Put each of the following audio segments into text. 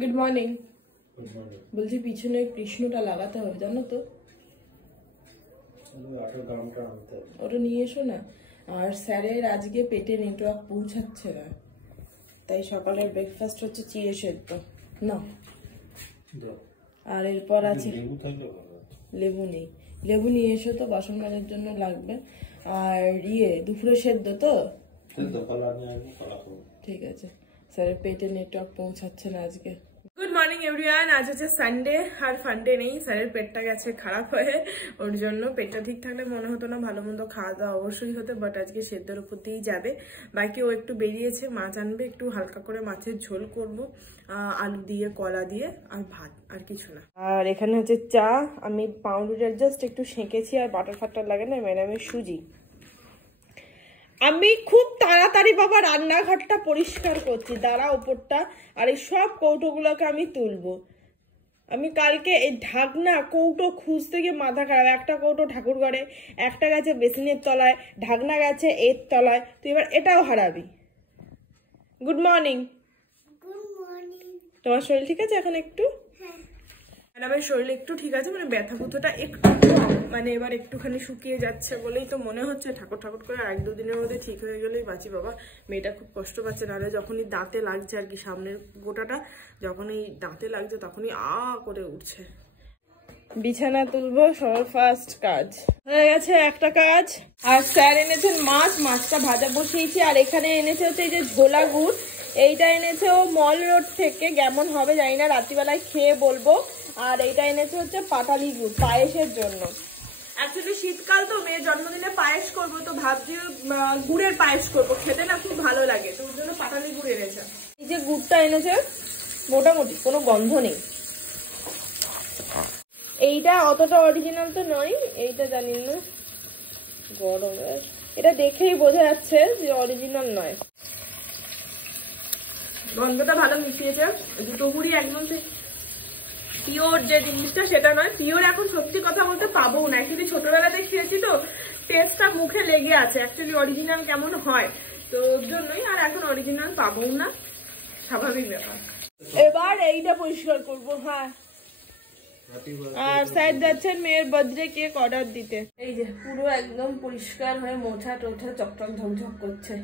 Good morning. বলছি পিছনে কৃষ্ণটা লাগাতে হবে জানো তো, ওটা নিয়ে এসো না। আর স্যারের আজকে পেটে নেটওয়ার্ক পৌঁছাচ্ছে না, তাই সকালের ব্রেকফাস্ট হচ্ছে চিড়ে সেদ্ধ না। আর এরপর আছে লেবু নেই, লেবু নিয়ে এসো তো, বাসন মাজার জন্য লাগবে। আর দুপুরে সেদ্ধ তো ঠিক আছে। স্যারের পেটে নেটওয়ার্ক পৌঁছাচ্ছে না আজকে। Good morning everyone. আজ হচ্ছে সানডে, আর ফান্ডে নেই। স্যারের পেটটা গেছে খারাপ হয়ে, ওর জন্য। পেটটা ঠিক থাকলে মনে হতো না, ভালো মন্দ খাওয়া দাওয়া অবশ্যই হতো, বাট আজকে সেদ্ধের উপর দিয়েই যাবে। বাকি ও একটু বেরিয়েছে, মাছ আনবে, একটু হালকা করে মাছের ঝোল করব, আলু দিয়ে, কলা দিয়ে, আর ভাত, আর কিছু না। আর এখানে হচ্ছে চা, আমি পাউরুটির জাস্ট একটু সেঁকেছি, আর বাটার ফাটার লাগে না, ম্যাডামের সুজি। আমি খুব তাড়াতাড়ি বাবা রান্নাঘরটা পরিষ্কার করছি, দাঁড়া ওপরটা, আর এই সব কৌটোগুলোকে আমি তুলবো। আমি কালকে এই ঢাকনা কৌটো খুঁজতে গিয়ে মাথা খারাপ। একটা কৌটো ঠাকুর ঘরে, একটা গেছে বেসিনের তলায়, ঢাকনা গেছে এর তলায়, তুই এবার এটাও হারাবি। Good morning. তোমার শরীর ঠিক আছে এখন একটু? ম্যাডামের শরীর একটু ঠিক আছে, মানে ব্যথা বুথোটা একটু কম, মানে এবার একটুখানি শুকিয়ে যাচ্ছে বলেই তো মনে হচ্ছে। ঠাকুর ঠাকুর করে 1-2 দিনের মধ্যে ঠিক হয়ে গেলেই বাঁচি বাবা। মেয়েটা খুব কষ্ট পাচ্ছে, নাহলে যখনই দাঁতে লাগছে আর কি, সামনের গোটাটা যখনই দাঁতে লাগছে তখনই করে উঠছে। বিছানা তুলবো সবার ফার্স্ট কাজ হয়ে গেছে, একটা কাজ। আর স্যার এনেছেন মাছ, মাছটা ভাজা বসিয়েছি। আর এখানে এনেছে হচ্ছে এই যে ঝোলা গুড়, এইটা এনেছে ও মল রোড থেকে, কেমন হবে জানি না, রাত্রিবেলায় খেয়ে বলবো। আর এইটা এনেছে হচ্ছে পাটালি গুড় পায়েসের জন্য। অ্যাকচুয়ালি শীতকাল তো, মেয়ের জন্মদিনে পায়েস করবো, তো ভাবছি গুড়ের পায়েস করবো, খেতে না খুব ভালো লাগে, তো ওর জন্য পাটালি গুড় এনেছে। এই যে গুড়টা এনেছে, মোটামুটি কোনো গন্ধ নেই। এইটা অতটা অরিজিনাল তো নয়, এইটা জানি না, গরমের এটা দেখেই বোঝা যাচ্ছে যে অরিজিনাল নয়। গন্ধটা ভালো মিশিয়েছে, দুটো গুড়ি একদম পিওর যে জিনিসটা সেটা নয়। পিওর এখন সত্যি কথা বলতে পাবো না, অ্যাকচুয়ালি ছোটবেলাতে খেয়েছি তো টেস্টটা মুখে লেগে আছে অ্যাকচুয়ালি অরিজিনাল কেমন হয়, তো ওর জন্যই। আর এখন অরিজিনাল পাবো না, স্বাভাবিক ব্যাপার। এবার এইটা পরিষ্কার করবো। হ্যাঁ, আর স্যার যাচ্ছেন মেয়ের বার্থডে কেক অর্ডার দিতে। এই যে পুরো একদম পরিষ্কার হয়ে মোছা টোছা চকচক ঝকঝক করছে,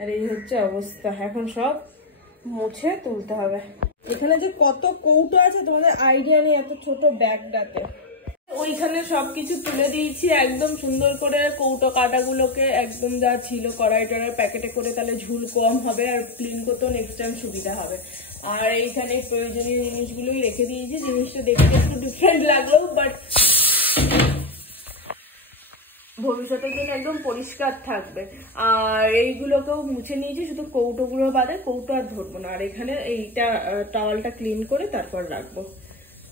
আর এই হচ্ছে অবস্থা। এখন সব মুছে তুলতে হবে। এখানে যে কত কৌটো আছে তোমাদের আইডিয়া নেই, এত ছোট ব্যাগটাতে। ওইখানে সবকিছু তুলে দিয়েছি একদম সুন্দর করে, কৌটো কাটাগুলোকে একদম যা ছিল কড়াই টড়াই প্যাকেটে করে, তাহলে ঝুল কম হবে আর ক্লিন করতেও নেক্সট টাইম সুবিধা হবে। আর এইখানে প্রয়োজনীয় জিনিসগুলোই রেখে দিয়েছি। জিনিসটা দেখতে একটু ডিফারেন্ট লাগলো, বাট ভবিষ্যতের জন্য একদম পরিষ্কার থাকবে। আর এইগুলোকেও মুছে নিয়েছি, শুধু কৌটোগুলো বাদে, কৌটো আর ধরবো না। আর এখানে এইটা টাওয়ালটা ক্লিন করে তারপর রাখবো।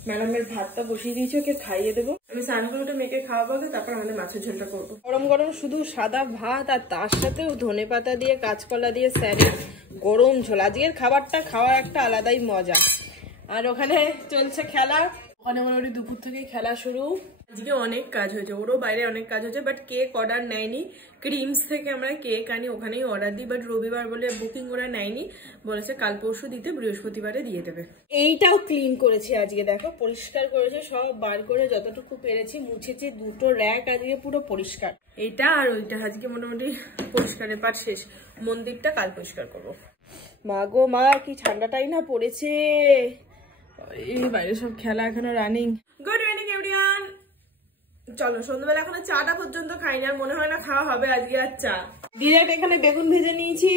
ম্যাডামের ভাতটা বসিয়ে দিয়েছি, ওকে খাইয়ে দেবো। আমি স্নান করে ওটা মেয়েকে খাওয়াবো, তারপর আমাদের মাছের ঝোলটা করবো। গরম গরম শুধু সাদা ভাত, আর তার সাথেও ধনে পাতা দিয়ে, কাঁচকলা দিয়ে স্যারের গরম ঝোল। আজকের খাবারটা খাওয়ার একটা আলাদাই মজা। আর ওখানে চলছে খেলা, ওখানে মোটামুটি দুপুর থেকেই খেলা শুরু। আজকে অনেক কাজ হয়েছে, ওরও বাইরে অনেক কাজ হয়েছে, বাট কেক অর্ডার নেয়নি। ক্রিমস থেকে আমরা কেক আনি, ওখানেই অর্ডার দিই, বাট রবিবার বলে বুকিং ওরা নেয়নি, বলেছে কাল পরশু দিতে, বৃহস্পতিবারে দিয়ে দেবে। এইটাও ক্লিন করেছি আজকে, দেখো পরিষ্কার করেছে, সব বার করে যতটুকু পেরেছি মুছেছি। দুটো র্যাক আজকে পুরো পরিষ্কার, এইটা আর ওইটা আজকে মোটামুটি পরিষ্কারের পাট শেষ। মন্দিরটা কাল পরিষ্কার করবো। মা গো মা, কি ঠান্ডাটাই না পড়েছে। এই বাইরে সব খেলা এখনো রানিং। Good evening everyone. চলো, সন্ধ্যাবেলা এখনো চাটা পর্যন্ত খাইনি, আর মনে হয় না খাওয়া হবে আজকে আর চা। ডিরেক্ট এখানে বেগুন ভেজে নিয়েছি,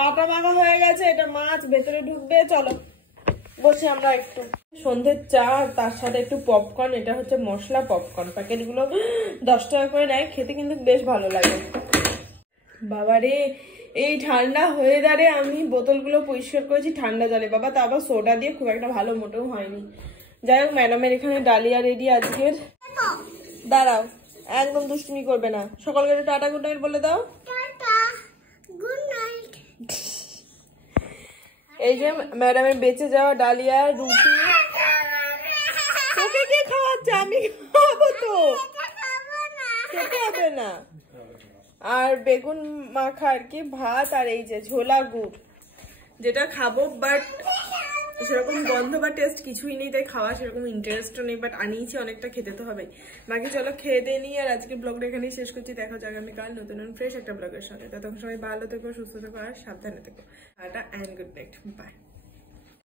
আটা মাখা হয়ে গেছে, এটা মাছ ভেতরে ঢুকবে। চলো বসে আমরা একটু। সন্ধ্যের চা, তার সাথে একটু পপকর্ন। এটা হচ্ছে মশলা পপকর্ন, প্যাকেটগুলো 10 টাকা করে নেয়, খেতে কিন্তু বেশ ভালো লাগে। বাবারে এই ঠান্ডা ওয়েদারে আমি বোতলগুলো পরিষ্কার করেছি ঠান্ডা জলে বাবা, তা আবার সোডা দিয়ে, খুব একটা ভালো মোটেও হয়নি। যাই হোক, ম্যাডামের এখানে ডালিয়া রেডি আজকের। দাঁড়াও, একদম দুষ্টুমি করবে না। সকালকে টাটা গুড নাইট বলে দাও। Good night. এই যে ম্যাডামের বেঁচে যাওয়া ডালিয়া, রুটি। তোকে কে খাওয়াচ্ছে? আমি খাবো তো, খেতে হবে না। আর বেগুন মাখা আর কি, ভাত, আর এই যে ঝোলা গুড়, যেটা খাবো। বাট সেরকম গন্ধ বা টেস্ট কিছুই নেই, তাই খাওয়া সেরকম ইন্টারেস্টও নেই, বাট আনিয়েছি অনেকটা, খেতে তো হবে। বাকি চলো খেয়ে দিয়ে নিই, আর আজকে ব্লগটা এখানেই শেষ করছি। দেখা যাক আগামীকাল নতুন ফ্রেশ একটা ব্লগের সঙ্গে। ততক্ষণ সবাই ভালো থেকো, সুস্থ থেকো আর সাবধানে থেকো। Tata and good night, by.